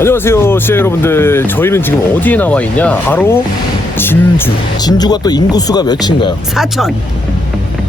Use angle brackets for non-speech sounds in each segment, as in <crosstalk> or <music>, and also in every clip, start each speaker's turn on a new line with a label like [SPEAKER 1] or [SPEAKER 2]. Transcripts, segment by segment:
[SPEAKER 1] 안녕하세요 시청자 여러분들. 저희는 지금 어디에 나와 있냐? 바로 진주. 진주가 또 인구수가 몇인가요?
[SPEAKER 2] 사천.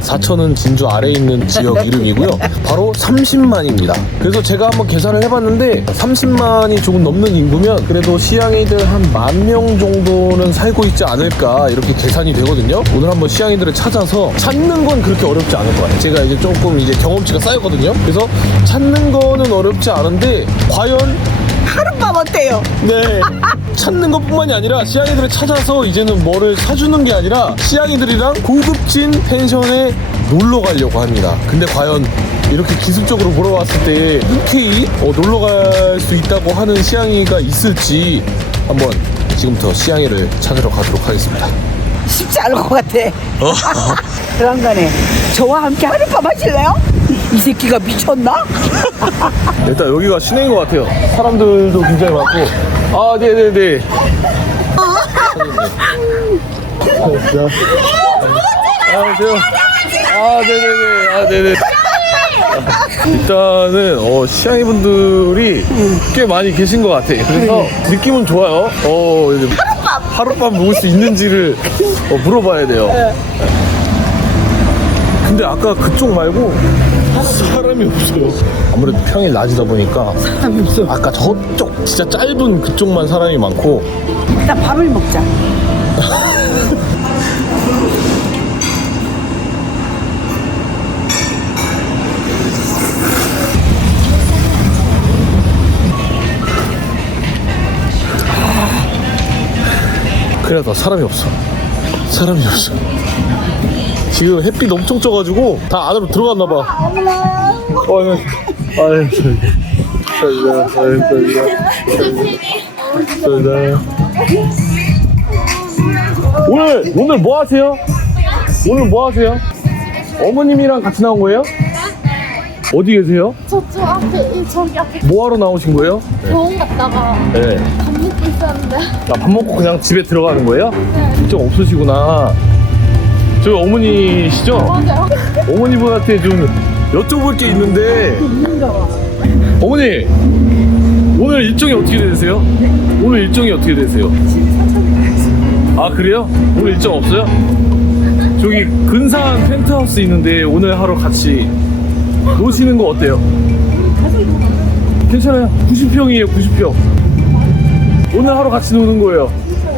[SPEAKER 1] 사천은 진주 아래에 있는 지역 <laughs> 이름이고요. 바로 30만입니다. 그래서 제가 한번 계산을 해봤는데 30만이 조금 넘는 인구면 그래도 시향이들 한 만 명 정도는 살고 있지 않을까 이렇게 계산이 되거든요. 오늘 한번 시향이들을 찾아서 찾는 건 그렇게 어렵지 않을 것 같아요. 제가 이제 조금 이제 경험치가 쌓였거든요. 그래서 찾는 거는 어렵지 않은데 과연
[SPEAKER 2] 하룻밤 어때요?
[SPEAKER 1] 네. 찾는 것뿐만이 아니라 시향이들을 찾아서 이제는 뭐를 사주는 게 아니라 시향이들이랑 고급진 펜션에 놀러 가려고 합니다. 근데 과연 이렇게 기술적으로 보러 왔을 때 흔쾌히 어, 놀러 갈 수 있다고 하는 시향이가 있을지 한번 지금부터 시향이를 찾으러 가도록 하겠습니다.
[SPEAKER 2] 쉽지 않을 것 같아. <laughs> 그런 거네. 저와 함께 하룻밤 하실래요? 이 새끼가 미쳤나? <laughs>
[SPEAKER 1] 일단 여기가 시내인 것 같아요. 사람들도 굉장히 많고. 아, 네네네. 안녕하세요. 아, 네네네. 아, 네네. 일단은 어, 시향이 분들이 꽤 많이 계신 것 같아요. 그래서 느낌은 좋아요. 어, 이제 하룻밤 묵을 수 있는지를 어, 물어봐야 돼요. 근데 아까 그쪽 말고 사람이 없어요. 아무래도 평일 낮이다 보니까 사람이 없어. 아까 저쪽 진짜 짧은 그쪽만 사람이 많고
[SPEAKER 2] 일단 밥을 먹자. <laughs>
[SPEAKER 1] 그래도 사람이 없어. 사람이 없어. 지금 햇빛 엄청 쪄가지고 다 안으로 들어갔나 봐. 어, 네. 아유, 저기. 저기다, 아유, 저기다. 저기다. 오늘, 오늘 뭐 하세요? 오늘 뭐 하세요? 어머님이랑 같이 나온 거예요? 어디 계세요?
[SPEAKER 3] 저쪽 앞에 이 저기 앞에
[SPEAKER 1] 뭐 하러 나오신 거예요?
[SPEAKER 3] 병원 갔다가
[SPEAKER 1] 네.
[SPEAKER 3] 밥 먹고 있었는데
[SPEAKER 1] 아, 밥 먹고 그냥 집에 들어가는 거예요? 일정 없으시구나. 저희 어머니시죠?
[SPEAKER 3] 맞아요.
[SPEAKER 1] 어머니분한테 좀 여쭤볼 게 있는데. 어머니, 오늘 일정이 어떻게 되세요? 오늘 일정이 어떻게 되세요? 아, 그래요? 오늘 일정 없어요? 저기 근사한 펜트하우스 있는데 오늘 하루 같이 노시는 거 어때요? 괜찮아요. 90평이에요, 90평. 오늘 하루 같이 노는 거예요.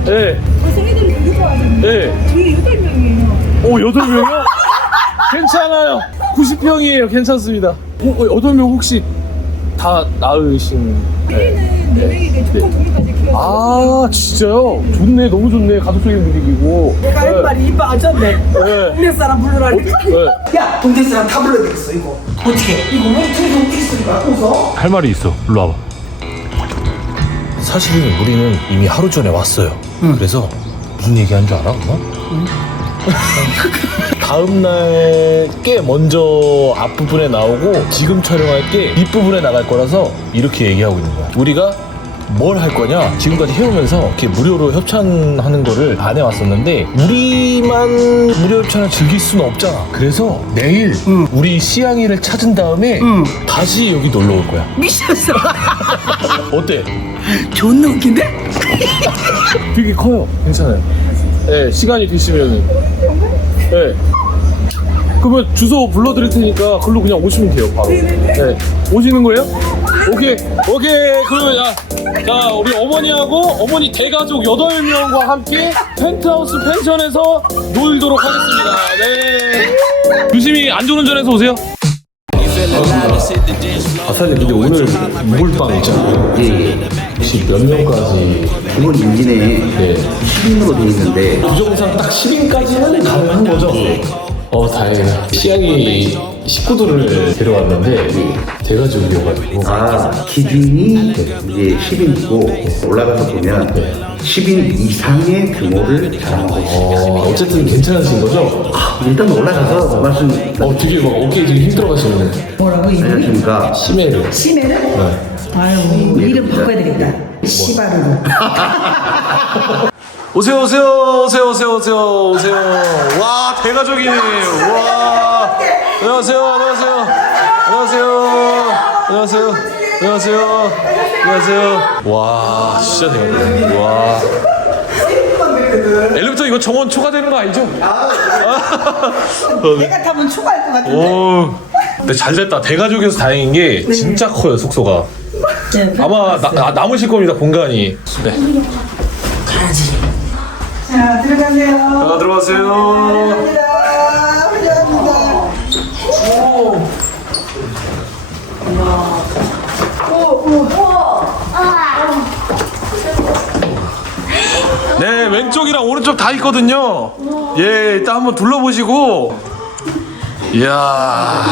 [SPEAKER 1] 네.
[SPEAKER 2] 생애들이 되게 좋아하잖아요.
[SPEAKER 1] 네.
[SPEAKER 2] 저희 여덟 명이에요.
[SPEAKER 1] 오, 여덟 명이요? <laughs> 괜찮아요. 90평이에요. 괜찮습니다. 어, 어, 여덟 명 혹시 다 낳으신? 네.
[SPEAKER 2] 보기까지 키워.
[SPEAKER 1] 아, 진짜요? 좋네. 너무 좋네. 가족적인 분위기고.
[SPEAKER 2] 내가 할 말이 이뻐 아졌네.
[SPEAKER 1] 네.
[SPEAKER 2] 동네 사람 불러라.
[SPEAKER 1] 어, 네.
[SPEAKER 2] 야, 동네 사람 다 불러야 되겠어 이거. 어떻게? 이거 왜 둘이 어떻게 쓰니까 웃어?
[SPEAKER 1] 할 말이 있어. 일로 와봐. 사실은 우리는 이미 하루 전에 왔어요. 그래서 무슨 얘기한 줄 알아, 엄마? 다음 날게 먼저 앞부분에 나오고 지금 촬영할 게 뒷부분에 나갈 거라서 이렇게 얘기하고 있는 거야. 우리가 뭘 할 거냐? 지금까지 해오면서 이렇게 무료로 협찬하는 거를 안 해왔었는데 우리만 무료 협찬을 즐길 수는 없잖아. 그래서 내일 우리 시향이를 찾은 다음에 다시 여기 놀러 올 거야.
[SPEAKER 2] 미쳤어. <laughs>
[SPEAKER 1] 어때?
[SPEAKER 2] 존나 웃긴데? <laughs>
[SPEAKER 1] 되게 커요. 괜찮아요. 네, 시간이 되시면은. 네. 그러면 주소 불러드릴 테니까 글로 그냥 오시면 돼요, 바로. 네. 오시는 거예요? 오케이, 오케이. 그러면 야, 자, 우리 어머니하고 어머니 대가족 8명과 함께 펜트하우스 펜션에서 놀도록 하겠습니다. 네. 조심히 안전운전해서 오세요. 아, 사장님, 근데 오늘 묵을방 있잖아요.
[SPEAKER 4] 예,
[SPEAKER 1] 혹시 몇 명까지
[SPEAKER 4] 이번 임진에
[SPEAKER 1] 네.
[SPEAKER 4] 10인으로 되어 있는데
[SPEAKER 1] 규정상 딱 10인까지는 가능한 거죠? 어 다행이다 시향이 식구들을 데려왔는데 대가족이어가지고
[SPEAKER 4] 아 기준이 이제 10인이고 올라가서 보면 10인 이상의 규모를 자랑하고 있습니다.
[SPEAKER 1] 어, 어쨌든 괜찮으신 거죠?
[SPEAKER 4] 일단 올라가서 말씀
[SPEAKER 1] 어 되게 막 어깨에 지금 힘들어 가시네
[SPEAKER 2] 뭐라고 이름?
[SPEAKER 4] 안녕하십니까
[SPEAKER 1] 심해를
[SPEAKER 2] 심해는?
[SPEAKER 1] 네.
[SPEAKER 2] 아유 이름 바꿔야 되겠다. 시바르로. <laughs>
[SPEAKER 1] 오세요 오세요 오세요 오세요 오세요 오세요 와 대가족이네 와 안녕하세요 안녕하세요 안녕하세요 안녕하세요 안녕하세요. 안녕하세요. 와, 진짜 대박이다. 와. 엘리베이터 이거 정원 초과되는 거 아니죠? 어, 네.
[SPEAKER 2] 내가 타면 추가할 것 같은데.
[SPEAKER 1] 오. 근데 잘 됐다. 대가족에서 다행인 게 진짜 커요, 숙소가. 아마 나, 나, 남으실 겁니다, 공간이. 네.
[SPEAKER 2] 자, 들어가세요.
[SPEAKER 1] 자, 들어가세요.
[SPEAKER 2] 감사합니다. 환영합니다.
[SPEAKER 1] 네, 왼쪽이랑 오른쪽 다 있거든요. 예, 일단 한번 둘러보시고. 이야.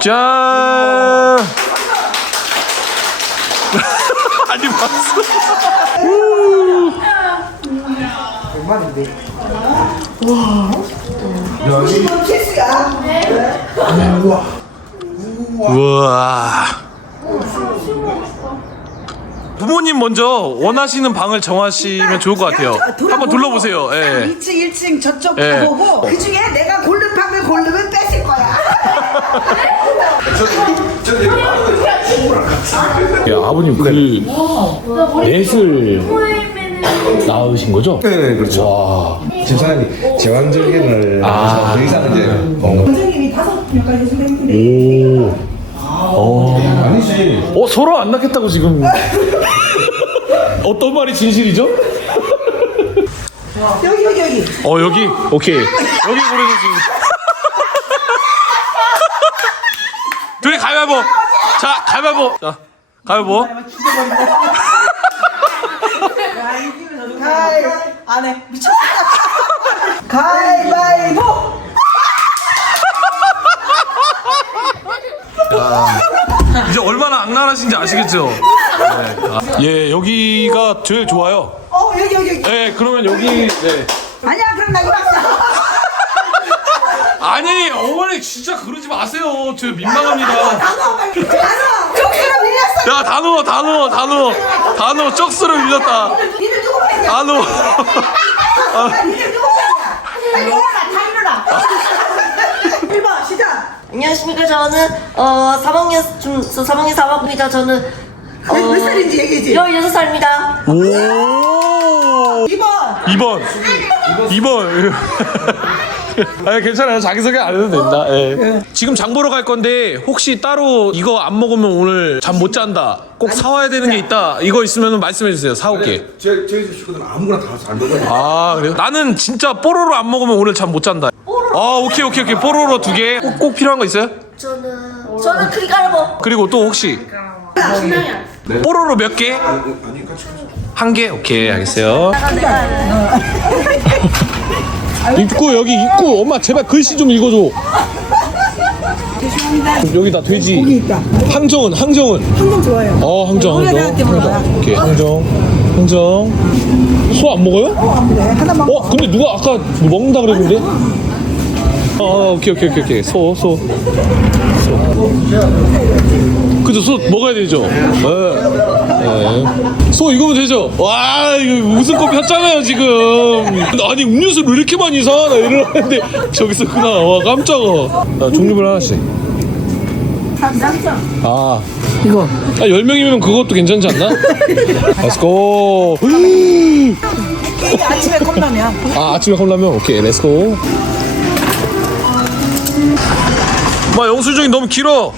[SPEAKER 1] 짠! 아니, 봤어.
[SPEAKER 2] 이번 키스가
[SPEAKER 1] 우와. 부모님 먼저 원하시는 방을 정하시면 좋을 것 같아요. 한번 둘러보세요. 예.
[SPEAKER 2] 2층, 1층 저쪽
[SPEAKER 1] 예.
[SPEAKER 2] 다 보고 그 중에 내가 고른 방을 고르면 뺏을 거야.
[SPEAKER 1] 야, 아버님 그 넷을 낳으신 거죠?
[SPEAKER 5] 네, 그렇죠.
[SPEAKER 1] 와.
[SPEAKER 5] 집사람이 제왕절개를
[SPEAKER 1] 아.
[SPEAKER 5] 더 이상 이제 어.
[SPEAKER 2] 선생님이 다섯 역할 해주는데
[SPEAKER 1] 오. 어.
[SPEAKER 5] 아니지.
[SPEAKER 1] 어 서로 안 낳겠다고 지금. <laughs> 어떤 말이 진실이죠?
[SPEAKER 2] 여기 여기 여기.
[SPEAKER 1] 어 여기 오케이 여기 고르셨습니다. <laughs> 둘이 가위바위보. 자 가위바위보. 자 가위바위보.
[SPEAKER 2] 가위 안해 미쳤어. 가위바위보. <laughs>
[SPEAKER 1] 이제 얼마나 악랄하신지 아시겠죠? 네. 아, 예 여기가 제일 좋아요.
[SPEAKER 2] 어 여기 여기 여기.
[SPEAKER 1] 네 그러면 여기 네.
[SPEAKER 2] 아니야 그럼 나 이봤어.
[SPEAKER 1] 아니 어머니 진짜 그러지 마세요. 저 민망합니다.
[SPEAKER 2] 나눠 빨리. 나눠. 쪽수로 밀렸어.
[SPEAKER 1] 야다 넣어 다 넣어 다 넣어 다 넣어 쪽수를 밀렸다.
[SPEAKER 2] 니 일어나 다 일어나. 1번 시작.
[SPEAKER 6] 안녕하십니까 저는 어 3학년 중 3학년 4학기이자 저는 어,
[SPEAKER 2] 몇, 몇 살인지 얘기해지.
[SPEAKER 6] 16살입니다
[SPEAKER 1] 오.
[SPEAKER 2] 2번.
[SPEAKER 1] 2번. 2번. 아니 괜찮아요. 자기 소개 안 해도 된다. 예. 지금 장 보러 갈 건데 혹시 따로 이거 안 먹으면 오늘 잠 못 잔다. 꼭 사와야 되는 게 있다. 이거 있으면 말씀해 주세요. 사올게.
[SPEAKER 5] 제 저희 집 식구들은 아무거나 다 잘 먹어요.
[SPEAKER 1] 아 그래요? 나는 진짜 뽀로로 안 먹으면 오늘 잠 못 잔다. 아 오케이 오케이 오케이 뽀로로 두 개. 꼭, 꼭 필요한 거 있어요?
[SPEAKER 6] 저는 저는 크리카르보
[SPEAKER 1] 그리고 또 혹시 뽀로로 몇 개? 한 개? 오케이 알겠어요. 입구 여기 입구 엄마 제발 글씨 좀 읽어줘. 여기다 돼지.
[SPEAKER 2] 고기 있다.
[SPEAKER 1] 항정은 항정은.
[SPEAKER 2] 한점 좋아요.
[SPEAKER 1] 어 항정 항정. 항정. 오케이 항정 항정. 소 안 먹어요?
[SPEAKER 2] 어, 그래. 하나만.
[SPEAKER 1] 어 근데 누가 아까 먹는다 그랬는데? 어, 어 오케이 오케이 오케이 오케이 소 소. 소. 그죠 소 먹어야 되죠. 네. 네. 소 익으면 되죠. 와 이거 무슨 커피 샀잖아요 지금. 아니 음료수를 왜 이렇게 많이 사? 나 이러는데 저기 있었구나. 와 깜짝아. 나 종류별 하나씩. 아
[SPEAKER 2] 이거.
[SPEAKER 1] 아, 10명이면 그것도 괜찮지 않나? 렛츠고
[SPEAKER 2] 아침에 컵라면.
[SPEAKER 1] 아 아침에 컵라면 오케이 렛츠고 마 영수증이 너무 길어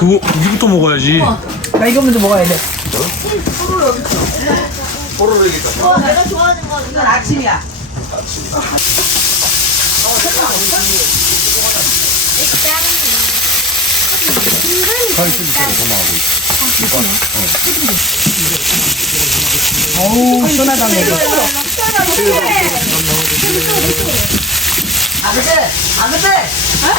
[SPEAKER 1] 그거 이거부터 먹어야지.
[SPEAKER 2] 나 이거 먼저 먹어야 돼.
[SPEAKER 6] 내가 좋아하는 거
[SPEAKER 2] 이건 아침이야. 어 우, 시원하다네, 이거. 아그들, 아그들,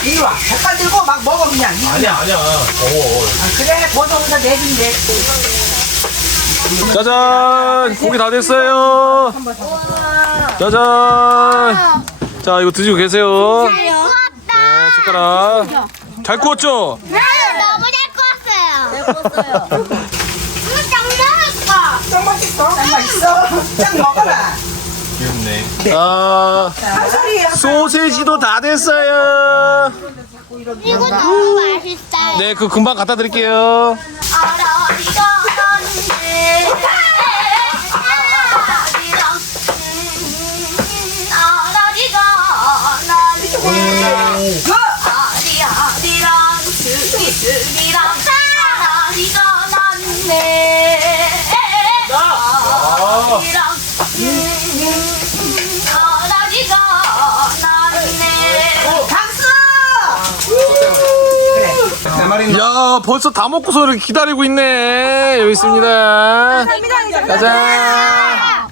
[SPEAKER 2] 이리 와. 젓갈 들고 막 먹어, 그냥.
[SPEAKER 1] 아니야 아니야 더워
[SPEAKER 2] 아, 그래, 고정사 내준대.
[SPEAKER 1] 짜잔 고기 다 됐어요 짜잔 자 이거 드시고 계세요 네 젓가락 잘 구웠죠?
[SPEAKER 3] 네, 구웠어요. 음, 짱 맛있다.
[SPEAKER 2] 짱 맛있어? 짱 맛있어? 짱 먹어라.
[SPEAKER 1] 귀엽네. 아, 소세지도 다 됐어요.
[SPEAKER 3] 이거 너무 맛있어요.
[SPEAKER 1] 네, 그 금방 갖다 드릴게요.
[SPEAKER 3] 어디가 어디가 나는 나는데
[SPEAKER 5] 내 말이
[SPEAKER 1] 야, 벌써 다 먹고서 이렇게 기다리고 있네. 여기 있습니다. 가자. <laughs>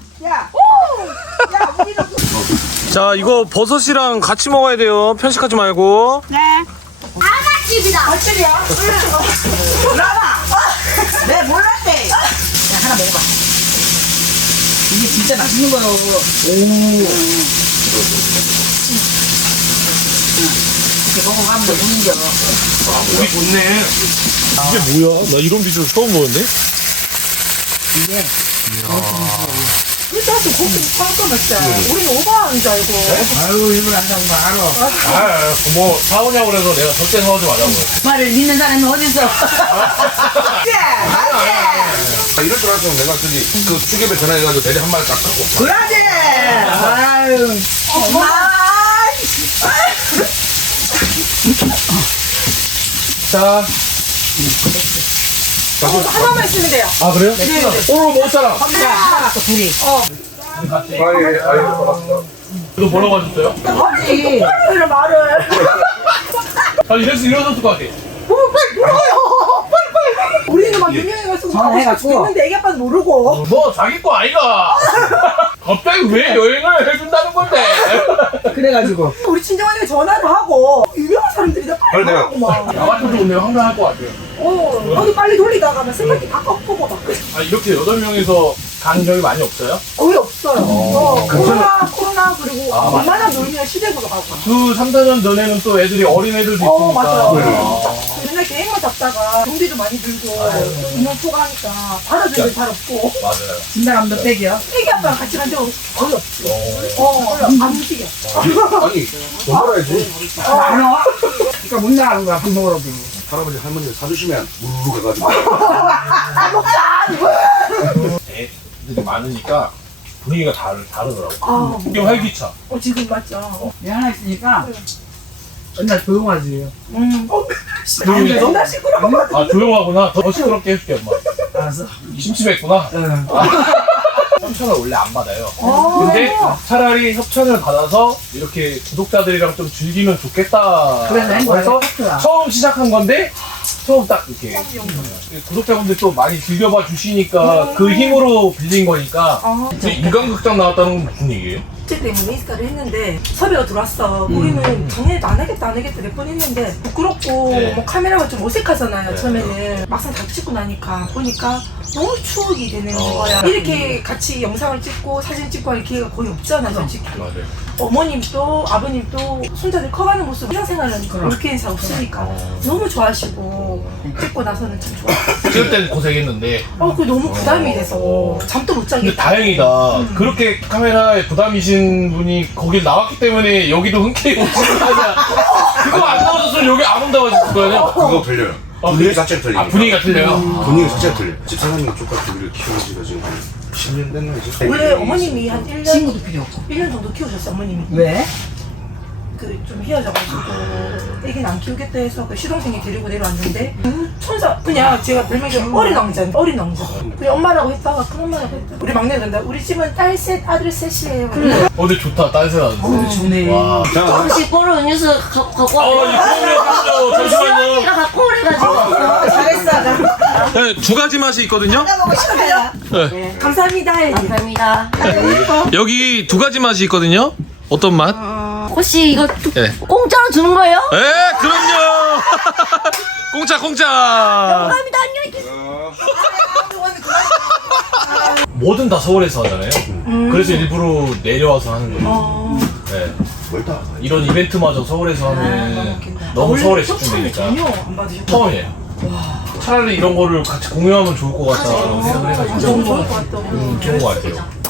[SPEAKER 1] 자, 이거 버섯이랑 같이 먹어야 돼요. 편식하지 말고.
[SPEAKER 2] 네 <laughs> 진짜 맛있는 거요 이렇게 먹어가면 더 좋은겨
[SPEAKER 1] 우리 좋네. 이게 뭐야? 나 이런 비주얼 처음 보는데?
[SPEAKER 2] 일단은 고기 먹자 우리는 오버하는 줄 알고.
[SPEAKER 5] 아유 일을 한다고 알아.
[SPEAKER 1] 아, 뭐 사오냐고 그래서 내가 절대 사오지 말라고.
[SPEAKER 2] 말을 믿는 사람이 어딨어 그래 맞지
[SPEAKER 5] 아, 이럴 줄 알았으면 내가 저기 그 수개배 전화해가지고 대리 한 마리 딱 갖고.
[SPEAKER 2] 그러지. 아유. 엄마.
[SPEAKER 1] 자,
[SPEAKER 2] 하나만 있으면 돼요
[SPEAKER 1] 아 그래요? 오늘 못 살아.
[SPEAKER 2] 하나 갖고 둘이
[SPEAKER 5] 아예 아예
[SPEAKER 1] 너 뭐라고 하셨어요?
[SPEAKER 2] 아니 말을 말을
[SPEAKER 1] 아 이래서 일어섰을 것 같아.
[SPEAKER 7] 우리는 막 유명해가지고
[SPEAKER 2] 전화해가지고.
[SPEAKER 7] 했는데 애기 아빠는 모르고
[SPEAKER 1] 뭐 자기 거 아이가. <laughs> 갑자기 왜 여행을 해준다는 건데? <laughs>
[SPEAKER 2] 그래가지고.
[SPEAKER 7] 우리 친정언니가 전화도 하고 유명한 사람들이 다
[SPEAKER 5] 그래, 내가-
[SPEAKER 7] 하고 막.
[SPEAKER 1] 나 같은 경우는 황당할 것 같아요.
[SPEAKER 7] 어, 거기 빨리 돌리다가 막 스파키 다 꺾고 막 그래.
[SPEAKER 1] 아 이렇게 여덟 명이서 간 적이 많이 없어요?
[SPEAKER 7] 거의 없어요. 어, 코로나 코로나 그리고 얼마나 놀면 시댁으로 가고.
[SPEAKER 1] 그 3, 4년 전에는 또 애들이 어린 애들도 있으니까.
[SPEAKER 7] 어 맞아요.
[SPEAKER 1] 아,
[SPEAKER 7] 잡다가 경비도 많이 들고 인원 초과하니까 받아줄 때잘 없고
[SPEAKER 1] 맞아요.
[SPEAKER 2] 진단감도 빼기요
[SPEAKER 7] 애기 아빠랑 같이 간 적은 거의 없지 어, 안 움직여
[SPEAKER 5] 아니 돈 벌어야지.
[SPEAKER 2] 알아? 그러니까 못 나가는 거야 밥 먹으러
[SPEAKER 5] 할아버지 할머니 사주시면 우르르 가가지고.
[SPEAKER 1] 애들이 많으니까 분위기가 다르, 다르더라고.
[SPEAKER 7] 아,
[SPEAKER 1] 좀 활기차.
[SPEAKER 7] 어, 지금 맞죠
[SPEAKER 2] 내 하나 있으니까 맨날 조용하지
[SPEAKER 7] 음. 어,
[SPEAKER 1] 조용해서?
[SPEAKER 7] 맨날 시끄러워
[SPEAKER 1] 아 조용하구나. 더 시끄럽게 해줄게 엄마.
[SPEAKER 2] 알았어
[SPEAKER 1] 심심했구나.
[SPEAKER 2] 응. <laughs>
[SPEAKER 1] 협찬을 원래 안 받아요.
[SPEAKER 7] 어,
[SPEAKER 1] 근데 차라리 협찬을 받아서 이렇게 구독자들이랑 좀 즐기면 좋겠다.
[SPEAKER 2] 그래서
[SPEAKER 1] 해서
[SPEAKER 2] 팩트야
[SPEAKER 1] 처음 시작한 건데 처음 딱 이렇게 구독자분들 또 많이 즐겨봐 주시니까 그 힘으로 빌린 거니까
[SPEAKER 7] 아.
[SPEAKER 1] 이제 인간극장 나왔다는 건 무슨 얘기예요?
[SPEAKER 7] 제 때문에 인스타를 했는데 섭외가 들어왔어. 우리는 작년에도 안 하겠다 안 하겠다 몇 번 했는데 부끄럽고
[SPEAKER 1] 네.
[SPEAKER 7] 뭐 카메라가 좀 어색하잖아요
[SPEAKER 1] 네.
[SPEAKER 7] 처음에는 막상 다 찍고 나니까 보니까 너무 추억이 되는
[SPEAKER 1] 어.
[SPEAKER 7] 거야. 이렇게 같이 영상을 찍고 사진 찍고 할 기회가 거의 없잖아 솔직히.
[SPEAKER 1] 맞아요.
[SPEAKER 7] 어머님도 아버님도 손자들 커가는 모습 일상생활은 그렇게 잘 없으니까 너무 좋아하시고 찍고 나서는 참 좋아.
[SPEAKER 1] 찍을 때는 고생했는데
[SPEAKER 7] 어, 그 너무 부담이 돼서 잠도 못
[SPEAKER 1] 근데
[SPEAKER 7] 자겠다.
[SPEAKER 1] 다행이다. 그렇게 카메라에 부담이신 분이 거기 나왔기 때문에 여기도 흔쾌히 오시는 거냐. <laughs> 그거 안 나와줬으면 여기 안 온다고 하셨을 거 아니야?
[SPEAKER 5] 그거 틀려요.
[SPEAKER 1] 아,
[SPEAKER 5] 분위기
[SPEAKER 1] 그래?
[SPEAKER 5] 자체가 틀리니까.
[SPEAKER 1] 아, 분위기가 틀려요?
[SPEAKER 5] 분위기 자체가 틀려. 집사람이가 똑같이 우리를 키우는 지가 지금 한 10년 됐나.
[SPEAKER 7] 원래 어머님이 한 1년,
[SPEAKER 2] 친구도 필요 없고
[SPEAKER 7] 1년 정도 키우셨어요, 어머님이.
[SPEAKER 2] 왜?
[SPEAKER 7] 그좀 헤어져가지고. 애기는 안 키우겠다 해서 그 시동생이 데리고 내려왔는데 그 천사 그냥 제가 별명이 어린 왕자 어린 왕자. 그냥 엄마라고 했다가 큰 엄마라고 했다. 우리 막내 그런다. 우리 집은 딸 셋 아들 셋이에요.
[SPEAKER 1] 어, 근데 좋다. 딴새 나는데.
[SPEAKER 2] 좋네.
[SPEAKER 1] 와.
[SPEAKER 5] 자,
[SPEAKER 6] 혹시 뽀로 음료수 가- 갖고
[SPEAKER 1] 어,
[SPEAKER 6] 왔어요?
[SPEAKER 1] 이거 잠시만요.
[SPEAKER 6] 내가 갖고 오래가지고.
[SPEAKER 2] 잘했어.
[SPEAKER 1] 네, 두 가지 맛이 있거든요. 네.
[SPEAKER 7] 감사합니다 해야지
[SPEAKER 6] 감사합니다.
[SPEAKER 1] 여기 두 가지 맛이 있거든요. 어떤 맛?
[SPEAKER 6] 혹시 이거 또
[SPEAKER 1] 네.
[SPEAKER 6] 공짜로 주는 거예요?
[SPEAKER 1] 에, 그럼요. 공짜, 공짜.
[SPEAKER 6] 감사합니다 안녕히 계세요
[SPEAKER 1] 뭐든 다 서울에서 하잖아요. 그래서 일부러 내려와서 하는 거예요. 네.
[SPEAKER 5] 멀다.
[SPEAKER 1] 이런 이벤트마저 서울에서 하면 너무 서울에 집중되니까.
[SPEAKER 7] 전혀 안 받으셨고
[SPEAKER 1] 처음이에요. 차라리 이런 거를 같이 공유하면 좋을 것 같다라고 생각을
[SPEAKER 7] 너무
[SPEAKER 1] 해가지고
[SPEAKER 7] 좋을 것
[SPEAKER 1] 음, 좋은 것 같아요.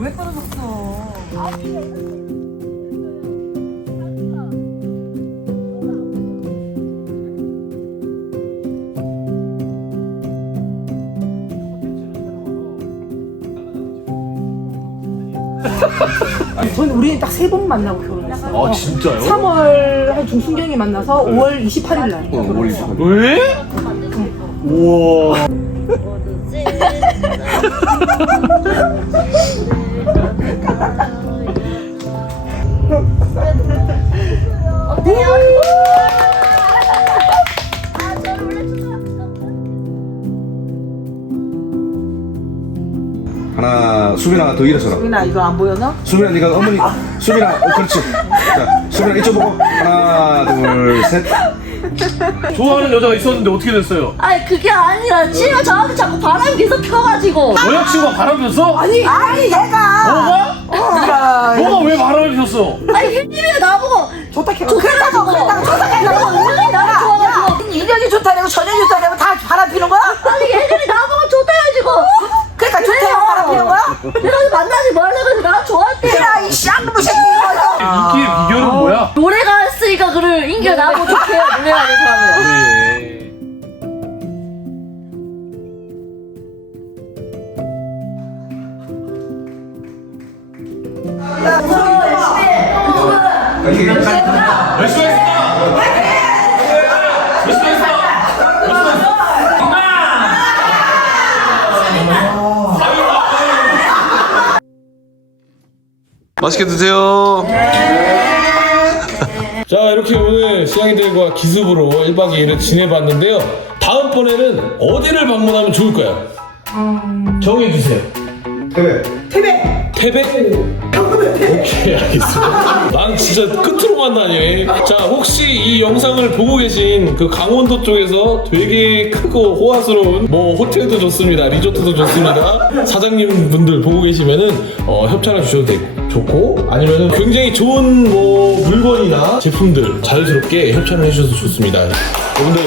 [SPEAKER 2] 왜 떨어졌어? <laughs>
[SPEAKER 7] 저는 우리는 딱 세 번 만나고 결혼했어요.
[SPEAKER 1] 아 진짜요?
[SPEAKER 7] 3월 한 중순경에 만나서 5월 28일 날.
[SPEAKER 1] 왜? 우와. <laughs> <laughs>
[SPEAKER 5] 수빈아 더 일어서라
[SPEAKER 2] 수빈아 이거 안 보여 너?
[SPEAKER 5] 수빈아 네가 어머니 수빈아 어, 그렇지 자 수빈아 이쪽 보고 하나 둘 셋
[SPEAKER 1] 좋아하는 여자가 있었는데 어떻게 됐어요?
[SPEAKER 3] 아니 그게 아니라 지금 저한테 자꾸 바람이 계속 펴가지고
[SPEAKER 1] 여자 친구가 바람 폈어?
[SPEAKER 2] 아니 아니 얘가
[SPEAKER 1] 뭐가? 뭐가 왜 바람을 폈어?
[SPEAKER 3] 아니 힐님이 나보고
[SPEAKER 2] 좋다 캐
[SPEAKER 3] 좋다고
[SPEAKER 2] 그랬다고 좋다 캐
[SPEAKER 3] 나보고 은근히 나를 좋아가지고
[SPEAKER 2] 인연이 좋다고 전연이 좋다고 다 바람 피는 거야?
[SPEAKER 3] 아니 얘들이 나보고 좋다 해가지고
[SPEAKER 2] 그러니까 좋다고 바람 피는 거야?
[SPEAKER 3] 내가 만나지 말래 그래서 나 좋아할게요
[SPEAKER 2] 야, 이 쌍놈 새끼.
[SPEAKER 1] 인기의 비결은 뭐야?
[SPEAKER 3] 노래가 했으니까 그를 인겨 나보고 좋게 해요 노래가 하는 사람은
[SPEAKER 1] 열심히
[SPEAKER 5] 맛있게 드세요. <laughs>
[SPEAKER 1] 자 이렇게 오늘 시향이들과 기습으로 1박 2일을 지내봤는데요. 다음번에는 어디를 방문하면 좋을까요? 정해주세요.
[SPEAKER 5] 태배
[SPEAKER 1] 태백? 오케이 알겠습니다. <laughs> 난 진짜 끝으로 만나네 자 혹시 이 영상을 보고 계신 그 강원도 쪽에서 되게 크고 호화스러운 뭐 호텔도 좋습니다 리조트도 좋습니다. 사장님 분들 보고 계시면은 어, 협찬을 주셔도 되고 좋고 아니면은 굉장히 좋은 뭐 물건이나 제품들 자유스럽게 협찬을 해주셔도 좋습니다. 여러분들